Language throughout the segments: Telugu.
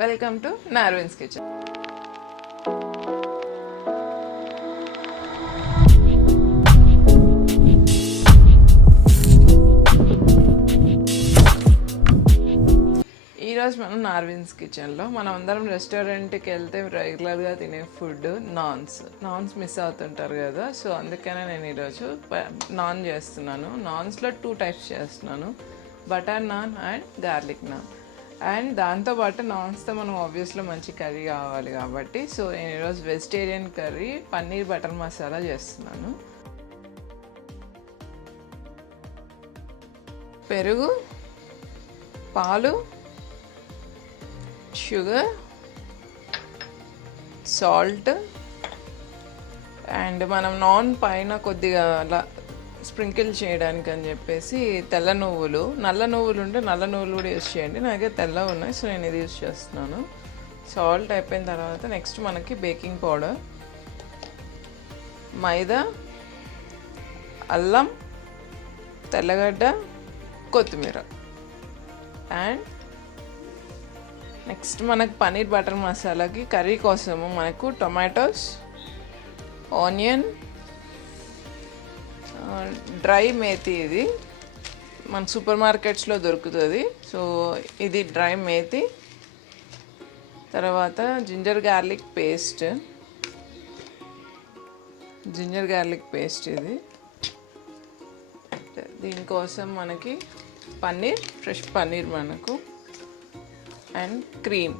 Welcome to నార్విన్స్ kitchen. ఈరోజు మనం నార్విన్స్ కిచెన్లో మనం అందరం రెస్టారెంట్కి వెళ్తే రెగ్యులర్గా తినే ఫుడ్ నాన్స్ మిస్ అవుతుంటారు కదా. సో అందుకనే నేను ఈరోజు నాన్ చేస్తున్నాను. నాన్స్లో 2 టైప్స్ చేస్తున్నాను, butter non and garlic non. And దాంతోపాటు నాన్స్తో మనం ఆబ్వియస్లో మంచి కర్రీ కావాలి కాబట్టి సో నేను ఈరోజు vegetarian curry paneer butter masala చేస్తున్నాను. పెరుగు, పాలు, షుగర్, సాల్ట్ అండ్ మనం నాన్ పైన కొద్దిగా అలా స్ప్రింకిల్ చేయడానికి అని చెప్పేసి తెల్ల నువ్వులు, నల్ల నువ్వులు ఉంటే నల్ల నువ్వులు కూడా యూస్ చేయండి. నాకే తెల్ల ఉన్నాయి సో నేను ఇది యూస్ చేస్తున్నాను. సాల్ట్ అయిపోయిన తర్వాత నెక్స్ట్ మనకి బేకింగ్ పౌడర్, మైదా, అల్లం, తెల్లగడ్డ, కొత్తిమీర అండ్ నెక్స్ట్ మనకు పన్నీర్ బటర్ మసాలాకి కర్రీ కోసము మనకు టొమాటోస్, ఆనియన్, డ్రై మేతి, ఇది మన సూపర్ మార్కెట్స్లో దొరుకుతుంది. సో ఇది డ్రై మేతి, తర్వాత జింజర్ గార్లిక్ పేస్ట్ ఇది. దీనికోసం మనకి పన్నీర్, ఫ్రెష్ పన్నీర్ మనకు, అండ్ క్రీమ్.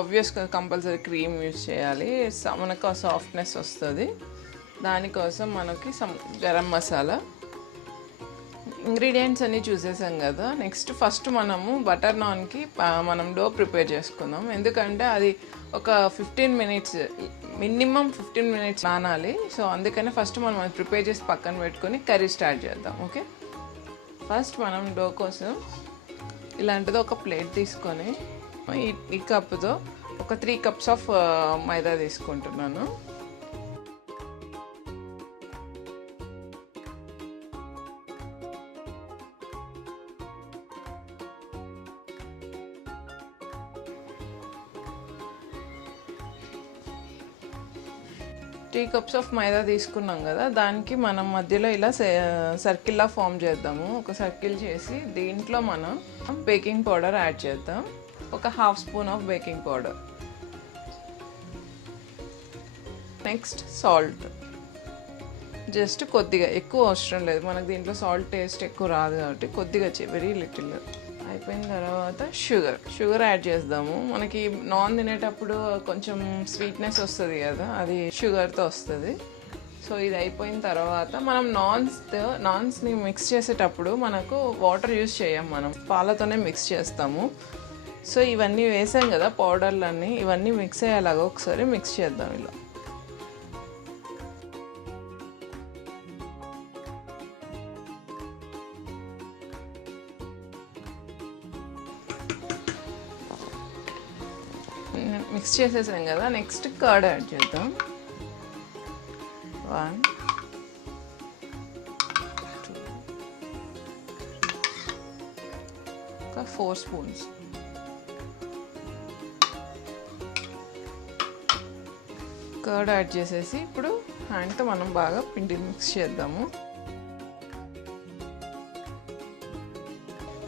ఆబ్వియస్గా కంపల్సరీ క్రీమ్ యూజ్ చేయాలి, మనకు ఆ సాఫ్ట్నెస్ వస్తుంది. దానికోసం మనకి గరం మసాలా. ఇంగ్రీడియంట్స్ అన్నీ చూసేసాం కదా. నెక్స్ట్ ఫస్ట్ మనము బటర్ నాన్కి మనం డో ప్రిపేర్ చేసుకుందాం. ఎందుకంటే అది ఒక 15 మినిట్స్, మినిమం 15 మినిట్స్ నానాలి. సో అందుకని ఫస్ట్ మనం అది ప్రిపేర్ చేసి పక్కన పెట్టుకొని కర్రీ స్టార్ట్ చేద్దాం. ఓకే, ఫస్ట్ మనం డో కోసం ఇలాంటిది ఒక ప్లేట్ తీసుకొని ఈ కప్పుతో ఒక 3 కప్స్ ఆఫ్ మైదా తీసుకుంటున్నాను. త్రీ కప్స్ ఆఫ్ మైదా తీసుకున్నాం కదా, దానికి మనం మధ్యలో ఇలా సర్కిల్లా ఫామ్ చేద్దాము. ఒక సర్కిల్ చేసి దీంట్లో మనం బేకింగ్ పౌడర్ యాడ్ చేద్దాం. ఒక 1/2 spoon of baking powder. Next salt, just కొద్దిగా, ఎక్కువ అవసరం లేదు మనకు దీంట్లో సాల్ట్ టేస్ట్ ఎక్కువ రాదు కాబట్టి కొద్దిగా, వెరీ లిటిల్. అయిపోయిన తర్వాత షుగర్ యాడ్ చేద్దాము. మనకి నాన్ తినేటప్పుడు కొంచెం స్వీట్నెస్ వస్తుంది కదా, అది షుగర్తో వస్తుంది. సో ఇది అయిపోయిన తర్వాత మనం నాన్స్ని మిక్స్ చేసేటప్పుడు మనకు వాటర్ యూజ్ చేయం, మనం పాలతోనే మిక్స్ చేస్తాము. సో ఇవన్నీ వేసాం కదా పౌడర్లన్నీ, ఇవన్నీ మిక్స్ అయ్యేలాగా ఒకసారి మిక్స్ చేద్దాం ఇలా. మిక్స్ చేసేసాం కదా, నెక్స్ట్ కర్డ్ యాడ్ చేద్దాం. 1 2 ఒక 4 స్పూన్స్. కర్డ్ యాడ్ చేసేసి ఇప్పుడు హ్యాండ్తో మనం బాగా పిండి మిక్స్ చేద్దాము.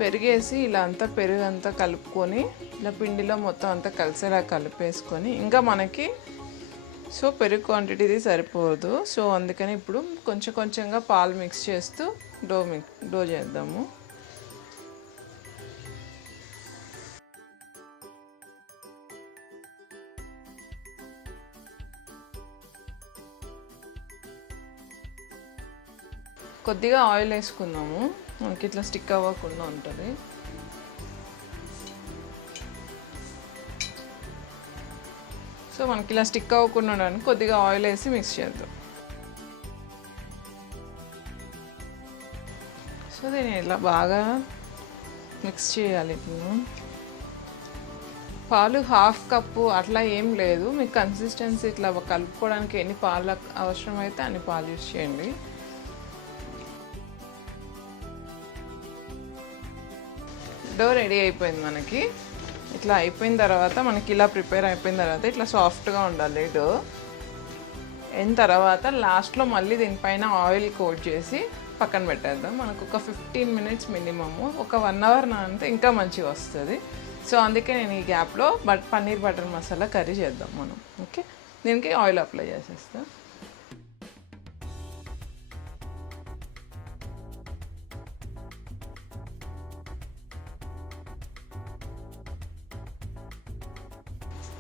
పెరిగేసి ఇలా అంతా పెరుగు అంతా కలుపుకొని ఇలా పిండిలో మొత్తం అంతా కలిసేలా కలిపేసుకొని, ఇంకా మనకి సో పెరుగు క్వాంటిటీ సరిపోదు. సో అందుకని ఇప్పుడు కొంచెం కొంచెంగా పాలు మిక్స్ చేస్తూ డో చేద్దాము. కొద్దిగా ఆయిల్ వేసుకుందాము, మనకి ఇట్లా స్టిక్ అవ్వకుండా ఉంటుంది. సో మనకి ఇలా స్టిక్ అవ్వకుండా ఉండడానికి కొద్దిగా ఆయిల్ వేసి మిక్స్ చేద్దాం. సో దీన్ని ఇలా బాగా మిక్స్ చేయాలి. ఇప్పుడు పాలు 1/2 కప్పు అట్లా ఏం లేదు, మీకు కన్సిస్టెన్సీ ఇట్లా కలుపుకోవడానికి ఎన్ని పాలు అవసరమైతే అన్ని పాలు యూస్ చేయండి. డో రెడీ అయిపోయింది మనకి. ఇట్లా అయిపోయిన తర్వాత మనకి ఇలా ప్రిపేర్ అయిపోయిన తర్వాత ఇట్లా సాఫ్ట్గా ఉండాలి డో. అయిన తర్వాత లాస్ట్లో మళ్ళీ దీనిపైన ఆయిల్ కోట్ చేసి పక్కన పెట్టేద్దాం. మనకు ఒక 15 మినిట్స్ మినిమము, ఒక 1 అవర్ నానితే ఇంకా మంచిగా వస్తుంది. సో అందుకే నేను ఈ గ్యాప్లో పన్నీర్ బటర్ మసాలా కర్రీ చేద్దాం మనం. ఓకే, దీనికి ఆయిల్ అప్లై చేసేస్తాం.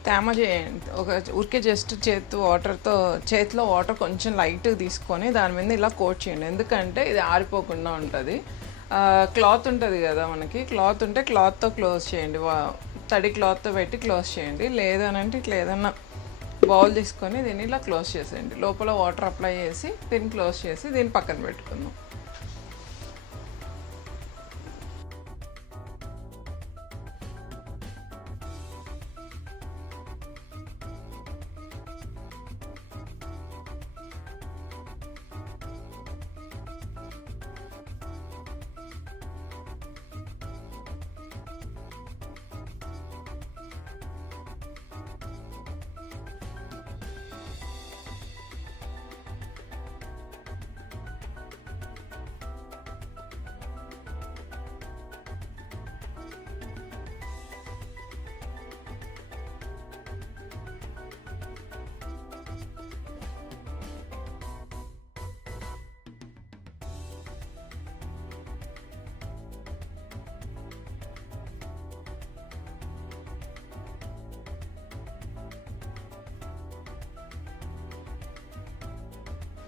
తేమ చేయండి, ఒక ఊరికే జస్ట్ చేతిలో వాటర్ కొంచెం లైట్గా తీసుకొని దాని మీద ఇలా కోట్ చేయండి. ఎందుకంటే ఇది ఆరిపోకుండా ఉంటుంది. క్లాత్ ఉంటుంది కదా మనకి, క్లాత్ ఉంటే క్లాత్తో క్లోజ్ చేయండి, తడి క్లాత్తో పెట్టి క్లోజ్ చేయండి. లేదనంటే ఇట్లా ఏదన్నా బౌల్ తీసుకొని దీన్ని ఇలా క్లోజ్ చేసేయండి. లోపల వాటర్ అప్లై చేసి దీన్ని క్లోజ్ చేసి దీన్ని పక్కన పెట్టుకుందాం.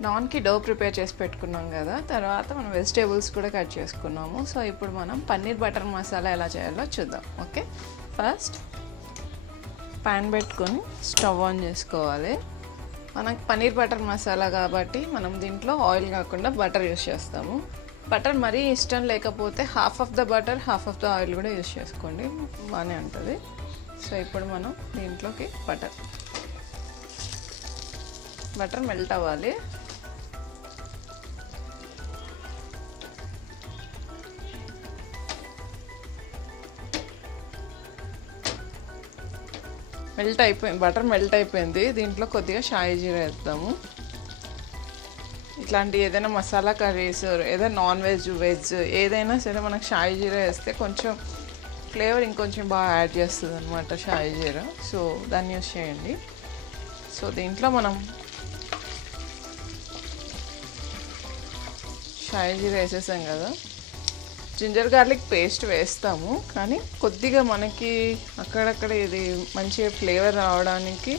నాన్కి డో ప్రిపేర్ చేసి పెట్టుకున్నాం కదా, తర్వాత మనం వెజిటేబుల్స్ కూడా కట్ చేసుకున్నాము. సో ఇప్పుడు మనం పన్నీర్ బటర్ మసాలా ఎలా చేయాలో చూద్దాం. ఓకే, ఫస్ట్ ప్యాన్ పెట్టుకొని స్టవ్ ఆన్ చేసుకోవాలి. మనకు పన్నీర్ బటర్ మసాలా కాబట్టి మనం దీంట్లో ఆయిల్ కాకుండా బటర్ యూస్ చేస్తాము. బటర్ మరీ ఇష్టం లేకపోతే half of the butter half of the oil కూడా యూస్ చేసుకోండి, బాగానే ఉంటుంది. సో ఇప్పుడు మనం దీంట్లోకి బటర్ మెల్ట్ అవ్వాలి. బటర్ మెల్ట్ అయిపోయింది. దీంట్లో కొద్దిగా షాయి జీరా వేద్దాము. ఇట్లాంటి ఏదైనా మసాలా కర్రీస్, ఏదైనా నాన్ వెజ్ వెజ్ ఏదైనా సరే మనకు షాయి జీరా వేస్తే కొంచెం ఫ్లేవర్ ఇంకొంచెం బాగా యాడ్ చేస్తుంది అనమాట షాయి జీరా. సో దాన్ని యూస్ చేయండి. సో దీంట్లో మనం షాయి జీరా వేసేసాం కదా, జింజర్ గార్లిక్ పేస్ట్ వేస్తాము, కానీ కొద్దిగా మనకి అక్కడక్కడ ఇది మంచిగా ఫ్లేవర్ రావడానికి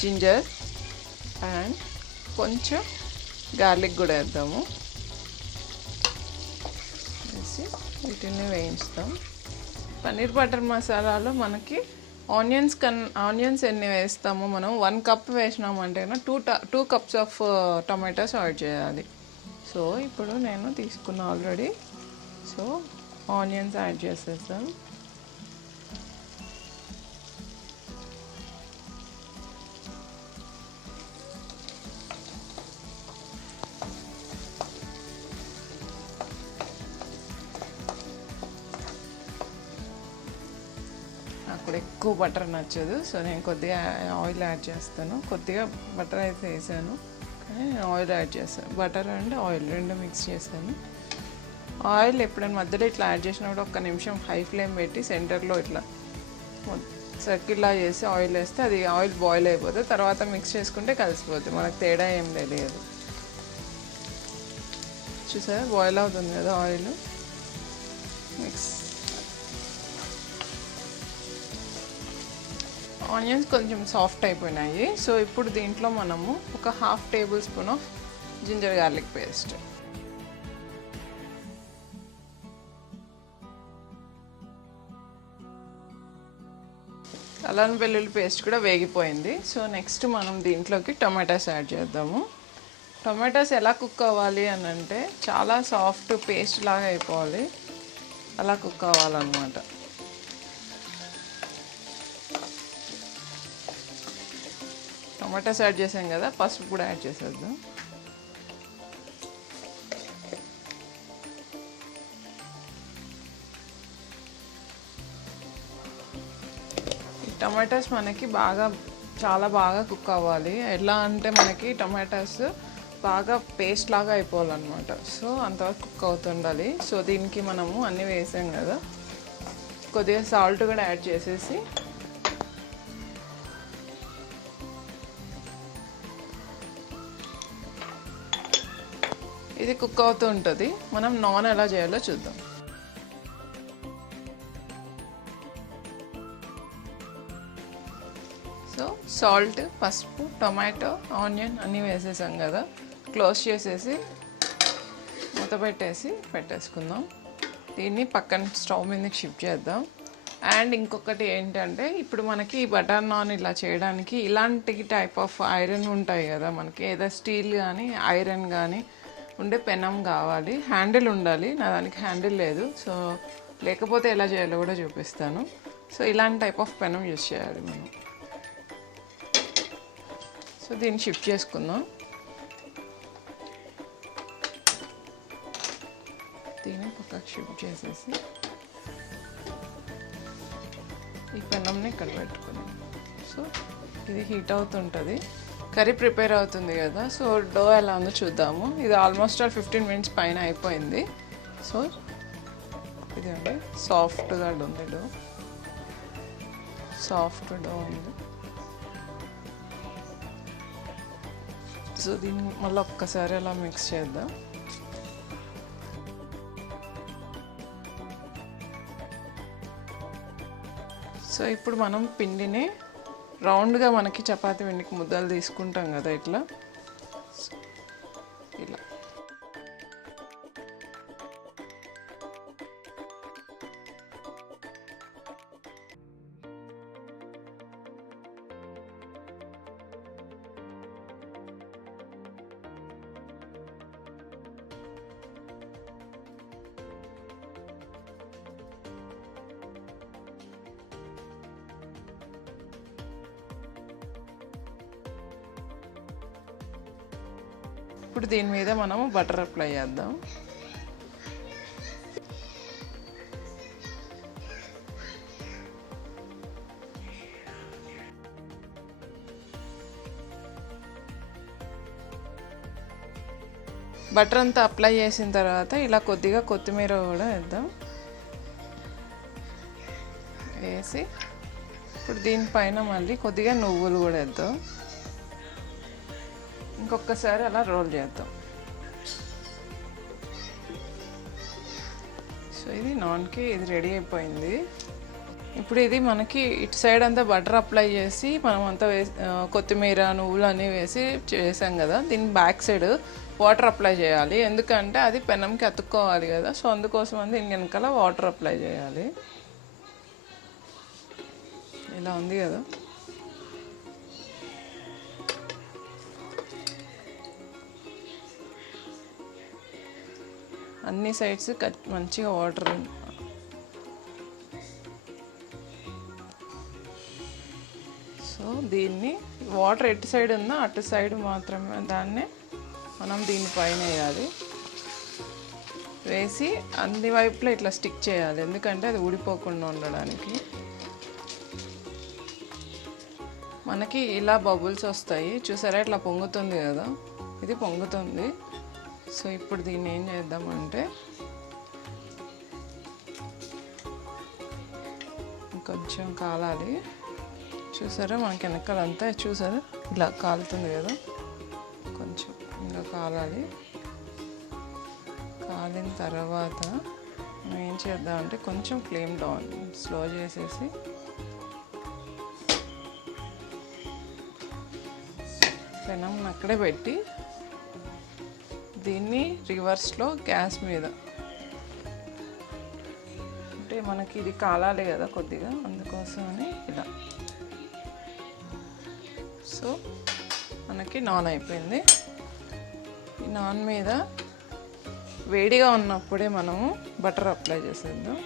జింజర్ అండ్ కొంచెం గార్లిక్ కూడా వేద్దాము. వేసి వీటిని వేయించుతాం. పన్నీర్ బటర్ మసాలాలో మనకి ఆనియన్స్ ఎన్ని వేస్తాము మనం 1 కప్ వేసినామంటే 2 కప్స్ ఆఫ్ టొమాటోస్ యాడ్ చేయాలి. సో ఇప్పుడు నేను తీసుకున్న ఆల్రెడీ. సో ఆనియన్స్ యాడ్ చేసేస్తాం. నాకు ఎక్కువ బటర్ నచ్చదు, సో నేను కొద్దిగా ఆయిల్ యాడ్ చేస్తాను. కొద్దిగా బటర్ అయితే వేసాను, కానీ ఆయిల్ యాడ్ చేస్తాను. బటర్ అండ్ ఆయిల్ రెండు మిక్స్ చేస్తాను. ఆయిల్ ఎప్పుడైనా మధ్యలో ఇట్లా యాడ్ చేసినప్పుడు 1 నిమిషం హై ఫ్లేమ్ పెట్టి సెంటర్లో ఇట్లా సర్కిల్లా చేసి ఆయిల్ వేస్తే అది ఆయిల్ బాయిల్ అయిపోతుంది. తర్వాత మిక్స్ చేసుకుంటే కలిసిపోతుంది, మనకు తేడా ఏం తెలియదు. చూసారా బాయిల్ అవుతుంది కదా ఆయిల్. మిక్స్ ఆనియన్స్ కొంచెం సాఫ్ట్ అయిపోయినాయి. సో ఇప్పుడు దీంట్లో మనము ఒక 1/2 tablespoon of ginger garlic paste, అల్లం వెల్లుల్లి పేస్ట్ కూడా వేగిపోయింది. సో నెక్స్ట్ మనం దీంట్లోకి టొమాటోస్ యాడ్ చేద్దాము. టొమాటోస్ ఎలా కుక్ అవ్వాలి అని అంటే చాలా సాఫ్ట్ పేస్ట్ లాగా అయిపోవాలి, అలా కుక్ అవ్వాలన్నమాట. టొమాటోస్ యాడ్ చేసాం కదా, పసుపు కూడా యాడ్ చేసేద్దాం. టమాటాస్ మనకి చాలా బాగా కుక్ అవ్వాలి. ఎలా అంటే మనకి టమాటాస్ బాగా పేస్ట్ లాగా అయిపోవాలన్నమాట. సో అంతవరకు కుక్ అవుతుండాలి. సో దీనికి మనము అన్నీ వేసాం కదా, కొద్దిగా సాల్ట్ కూడా యాడ్ చేసేసి ఇది కుక్ అవుతూ ఉంటుంది. మనం నాన్ ఎలా చేయాలో చూద్దాం. సో సాల్ట్, పసుపు, టొమాటో, ఆనియన్ అన్నీ వేసేసాం కదా, క్లోజ్ చేసేసి మూత పెట్టేసుకుందాం. దీన్ని పక్కన స్టవ్ మీదకి షిఫ్ట్ చేద్దాం. అండ్ ఇంకొకటి ఏంటంటే, ఇప్పుడు మనకి బటర్ నాన్ ఇలా చేయడానికి ఇలాంటి టైప్ ఆఫ్ ఐరన్ ఉంటాయి కదా మనకి, ఏదో స్టీల్ కానీ ఐరన్ కానీ ఉండే పెనం కావాలి. హ్యాండిల్ ఉండాలి. నా దానికి హ్యాండిల్ లేదు. సో లేకపోతే ఎలా చేయాలో కూడా చూపిస్తాను. సో ఇలాంటి టైప్ ఆఫ్ పెనం యూజ్ చేయాలి మనం. సో దీన్ని షిఫ్ట్ చేసుకుందాం. దీన్ని పక్కకు షిఫ్ట్ చేసేసి ఈ పెనంని ఇక్కడ పెట్టుకున్నాం. సో ఇది హీట్ అవుతుంటుంది, కర్రీ ప్రిపేర్ అవుతుంది కదా. సో డో ఎలా ఉందో చూద్దాము. ఇది ఆల్మోస్ట్ 15 minutes పైన అయిపోయింది. సో ఇదండి సాఫ్ట్గా ఉంది డో, సాఫ్ట్ డో ఉంది. సో దీన్ని మళ్ళీ ఒక్కసారి అలా మిక్స్ చేద్దాం. సో ఇప్పుడు మనం పిండిని రౌండ్గా మనకి చపాతీ పిండికి ముద్దలు తీసుకుంటాం కదా, ఇలా ఇప్పుడు దీని మీద మనము బటర్ అప్లై చేద్దాం. బటర్ అంతా అప్లై చేసిన తర్వాత ఇలా కొద్దిగా కొత్తిమీర కూడా వేద్దాం. వేసి ఇప్పుడు దీనిపైన మళ్ళీ కొద్దిగా నువ్వులు కూడా వేద్దాం. ఇంకొకసారి అలా రోల్ చేద్దాం. సో ఇది నాన్కి ఇది రెడీ అయిపోయింది. ఇప్పుడు ఇది మనకి ఇటు సైడ్ అంతా బటర్ అప్లై చేసి మనం అంతా కొత్తిమీర నువ్వులు అన్నీ వేసి చేసాం కదా, దీని బ్యాక్ సైడ్ వాటర్ అప్లై చేయాలి. ఎందుకంటే అది పెనంకి అతుక్కోవాలి కదా. సో అందుకోసం అని దీని వెనకాల వాటర్ అప్లై చేయాలి. ఇలా ఉంది కదా. అన్ని సైడ్స్ మంచిగా వాటర్. సో దీన్ని వాటర్ ఎటు సైడ్ ఉందో అటు సైడ్ మాత్రమే దాన్ని మనం దీనిపైన వేయాలి. వేసి అన్ని వైపులో ఇట్లా స్టిక్ చేయాలి, ఎందుకంటే అది ఊడిపోకుండా ఉండడానికి. మనకి ఇలా బబుల్స్ వస్తాయి చూసారా, ఇట్లా పొంగుతుంది కదా, ఇది పొంగుతుంది. సో ఇప్పుడు దీన్ని ఏం చేద్దామంటే కొంచెం కాలాలి. చూసారా మనకి వెనకాలంతా చూసారా ఇలా కాలుతుంది కదా, కొంచెం ఇంకా కాలాలి. కాలిన తర్వాత మనం ఏం చేద్దామంటే కొంచెం ఫ్లేమ్ డౌన్ స్లో చేసేసి పెనం అక్కడే పెట్టి దీన్ని రివర్స్లో గ్యాస్ మీద, అంటే మనకి ఇది కాలాలి కదా కొద్దిగా, అందుకోసమని ఇలా. సో మనకి నాన్ అయిపోయింది. ఈ నాన్ మీద వేడిగా ఉన్నప్పుడే మనము బటర్ అప్లై చేసేద్దాం.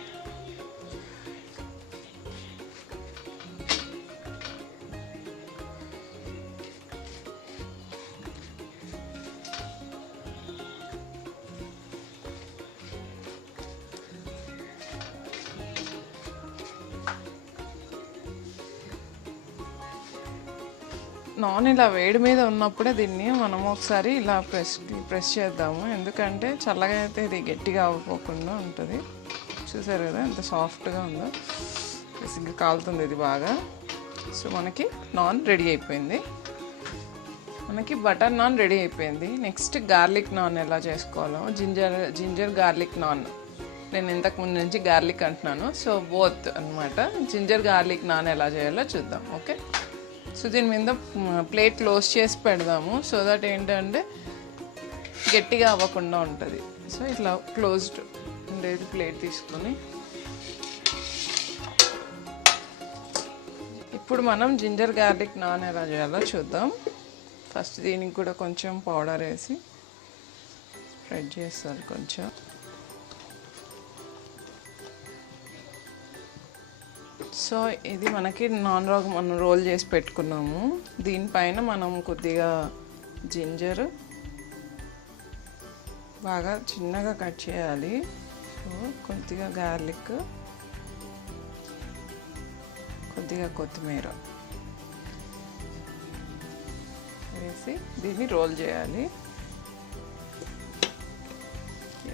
నాన్ ఇలా వేడి మీద ఉన్నప్పుడే దీన్ని మనం ఒకసారి ఇలా ప్రెస్ చేద్దాము, ఎందుకంటే చల్లగా అయితే ఇది గట్టిగా అవ్వకుండా ఉంటుంది. చూసారు కదా ఎంత సాఫ్ట్గా ఉందో, బేసిక్గా కాలుతుంది ఇది బాగా. సో మనకి నాన్ రెడీ అయిపోయింది, మనకి బటర్ నాన్ రెడీ అయిపోయింది. నెక్స్ట్ గార్లిక్ నాన్ ఎలా చేసుకోవాలో, జింజర్ గార్లిక్ నాన్. నేను ఇంతకు ముందు నుంచి గార్లిక్ అంటున్నాను, సో బోత్ అనమాట. జింజర్ గార్లిక్ నాన్ ఎలా చేయాలో చూద్దాం. ఓకే, సో దీని మీద ప్లేట్ క్లోజ్ చేసి పెడదాము, సో దట్ ఏంటంటే గట్టిగా అవ్వకుండా ఉంటుంది. సో ఇట్లా క్లోజ్డ్ ఉండేది ప్లేట్ తీసుకొని ఇప్పుడు మనం జింజర్ గార్లిక్ నాన్ ఎలా చేయాలో చూద్దాం. ఫస్ట్ దీనికి కూడా కొంచెం పౌడర్ వేసి స్ప్రెడ్ చేస్తారు కొంచెం. సో ఇది మనకి నాన్ మనం రోల్ చేసి పెట్టుకున్నాము. దీనిపైన మనం కొద్దిగా జింజర్ బాగా చిన్నగా కట్ చేయాలి. సో కొద్దిగా గార్లిక్, కొద్దిగా కొత్తిమీర వేసి దీన్ని రోల్ చేయాలి.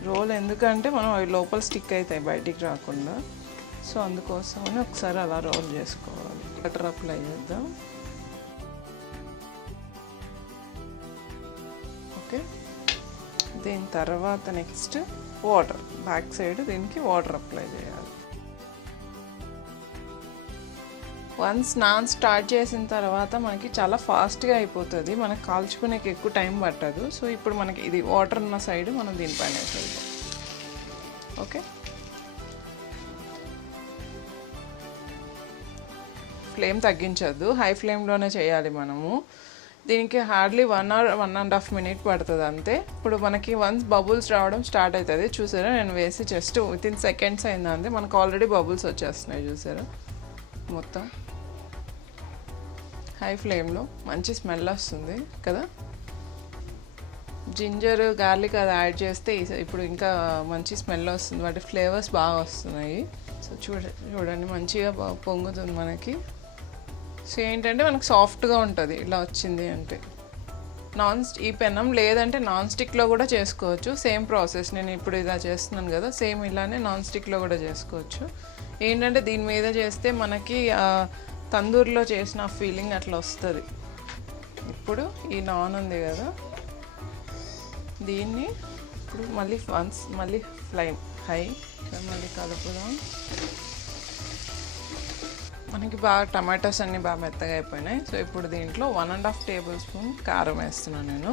రోల్ ఎందుకంటే మనం అవి లోపల స్టిక్ అవుతాయి బయటికి రాకుండా, సో అందుకోసమని ఒకసారి అలా రోల్ చేసుకోవాలి. బటర్ అప్లై చేద్దాం. ఓకే, దీని తర్వాత నెక్స్ట్ వాటర్, బ్యాక్ సైడ్ దీనికి వాటర్ అప్లై చేయాలి. వన్స్ నాన్ స్టార్ట్ చేసిన తర్వాత మనకి చాలా ఫాస్ట్గా అయిపోతుంది, మనకి కాల్చుకునేకి ఎక్కువ టైం పట్టదు. సో ఇప్పుడు మనకి ఇది వాటర్ ఉన్న సైడ్ మనం దీనిపైన వేసేద్దాం. ఓకే, ఫ్లేమ్ తగ్గించద్దు, హై ఫ్లేమ్లోనే చేయాలి మనము. దీనికి హార్డ్లీ 1 or 1.5 minutes పడుతుంది అంతే. ఇప్పుడు మనకి వన్స్ బబుల్స్ రావడం స్టార్ట్ అవుతుంది. చూసారా, నేను వేసి జస్ట్ వితిన్ సెకండ్స్ అయింది అంతే, మనకు ఆల్రెడీ బబుల్స్ వచ్చేస్తున్నాయి. చూసారా, మొత్తం హై ఫ్లేమ్లో మంచి స్మెల్ వస్తుంది కదా. జింజర్ గార్లిక్ అది యాడ్ చేస్తే ఇప్పుడు ఇంకా మంచి స్మెల్ వస్తుంది, వాటి ఫ్లేవర్స్ బాగా వస్తున్నాయి. సో చూడండి మంచిగా పొంగుతుంది మనకి. సో ఏంటంటే మనకు సాఫ్ట్గా ఉంటుంది ఇలా వచ్చింది అంటే. ఈ పెనం లేదంటే నాన్ స్టిక్లో కూడా చేసుకోవచ్చు, సేమ్ ప్రాసెస్. నేను ఇప్పుడు ఇలా చేస్తున్నాను కదా, సేమ్ ఇలానే నాన్ స్టిక్లో కూడా చేసుకోవచ్చు. ఏంటంటే దీని మీద చేస్తే మనకి తందూరిలో చేసిన ఫీలింగ్ అట్లా వస్తుంది. ఇప్పుడు ఈ నాన్ ఉంది కదా, దీన్ని ఇప్పుడు మళ్ళీ ఫ్లేమ్ హై మళ్ళీ కలుపుదాం. మనకి బాగా టమాటోస్ అన్నీ బాగా మెత్తగా అయిపోయినాయి. సో ఇప్పుడు దీంట్లో 1.5 tablespoon కారం వేస్తున్నాను నేను.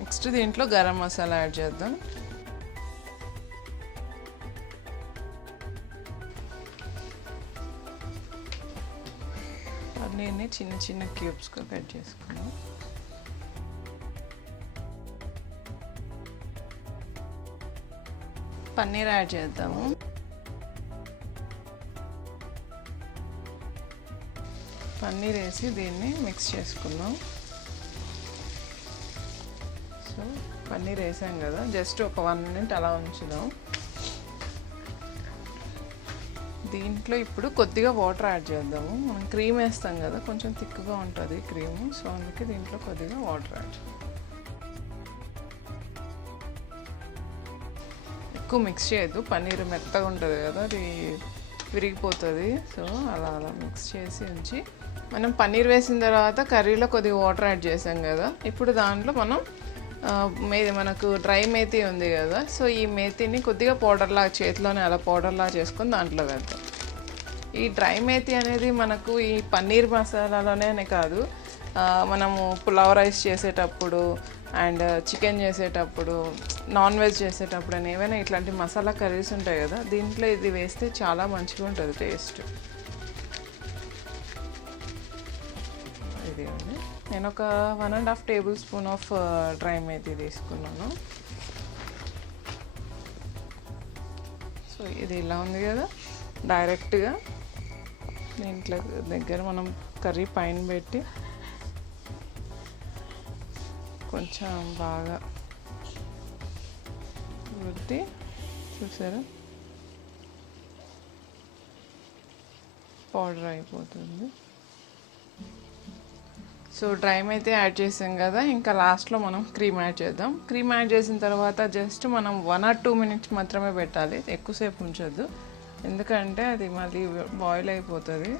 నెక్స్ట్ దీంట్లో గరం మసాలా యాడ్ చేద్దాం. పన్నీర్ని చిన్న చిన్న క్యూబ్స్గా కట్ చేసుకున్నాం. పన్నీర్ యాడ్ చేద్దాము. పన్నీర్ వేసి దీన్ని మిక్స్ చేసుకుందాం. సో పన్నీర్ వేసాం కదా, జస్ట్ ఒక 1 minute అలా ఉంచుదాం. దీంట్లో ఇప్పుడు కొద్దిగా వాటర్ యాడ్ చేద్దాము. మనం క్రీమ్ వేస్తాం కదా, కొంచెం థిక్గా ఉంటుంది క్రీము, సో అందుకే దీంట్లో కొద్దిగా వాటర్ యాడ్ చేద్దాం. ఎక్కువ మిక్స్ చేయొద్దు, పన్నీర్ మెత్తగా ఉంటుంది కదా, అది విరిగిపోతుంది. సో అలా మిక్స్ చేసి ఉంచి మనం పన్నీర్ వేసిన తర్వాత కర్రీలో కొద్దిగా వాటర్ యాడ్ చేసాం కదా, ఇప్పుడు దాంట్లో మనం మనకు డ్రై మేతి ఉంది కదా, సో ఈ మేతిని కొద్దిగా పౌడర్లా చేతిలోనే అలా పౌడర్లా చేసుకొని దాంట్లో వేద్దాం. ఈ డ్రై మేతి అనేది మనకు ఈ పన్నీర్ మసాలాలోనే కాదు, మనము పులావ్ రైస్ చేసేటప్పుడు అండ్ చికెన్ చేసేటప్పుడు, నాన్ వెజ్ చేసేటప్పుడు అని ఏవైనా ఇట్లాంటి మసాలా కర్రీస్ ఉంటాయి కదా, దీంట్లో ఇది వేస్తే చాలా మంచిగా ఉంటుంది టేస్ట్. ఇది ఉంది, నేను ఒక 1.5 tablespoon ఆఫ్ డ్రై మేతి తీసుకున్నాను. సో ఇది ఇలా ఉంది కదా, డైరెక్ట్గా దీంట్లో దగ్గర మనం కర్రీ పైన పెట్టి కొంచెం బాగా రుద్ది, చూసారా పౌడర్ అయిపోతుంది. సో డ్రైమ్ అయితే యాడ్ చేసాం కదా, ఇంకా లాస్ట్లో మనం క్రీమ్ యాడ్ చేద్దాం. క్రీమ్ యాడ్ చేసిన తర్వాత జస్ట్ మనం 1 or 2 minutes మాత్రమే పెట్టాలి, ఎక్కువసేపు ఉంచొద్దు, ఎందుకంటే అది మళ్ళీ బాయిల్ అయిపోతుంది.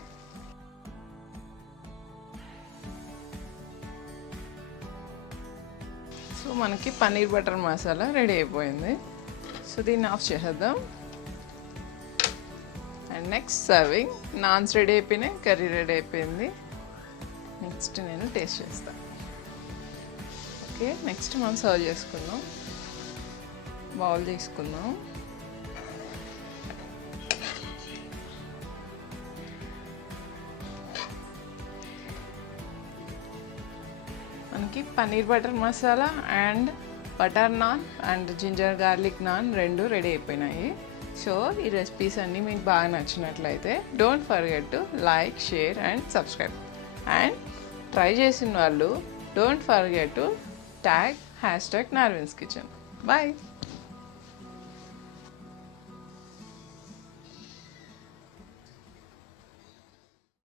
సో మనకి పన్నీర్ బటర్ మసాలా రెడీ అయిపోయింది. సో దీన్ని ఆఫ్ చేసేద్దాం. And next serving. Naans ready అయిపోయినాయి, కర్రీ రెడీ అయిపోయింది. నెక్స్ట్ నేను టేస్ట్ చేస్తాను. ఓకే, నెక్స్ట్ మనం సర్వ్ చేసుకుందాం. బౌల్ తీసుకుందాం. మనకి paneer butter masala and butter non and ginger garlic non రెండు రెడీ అయిపోయినాయి. సో ఈ రెసిపీస్ అన్నీ మీకు బాగా నచ్చినట్లయితే don't forget to like, share and subscribe. And try చేసిన వాళ్ళు don't forget to tag #NarvinsKitchen. Bye.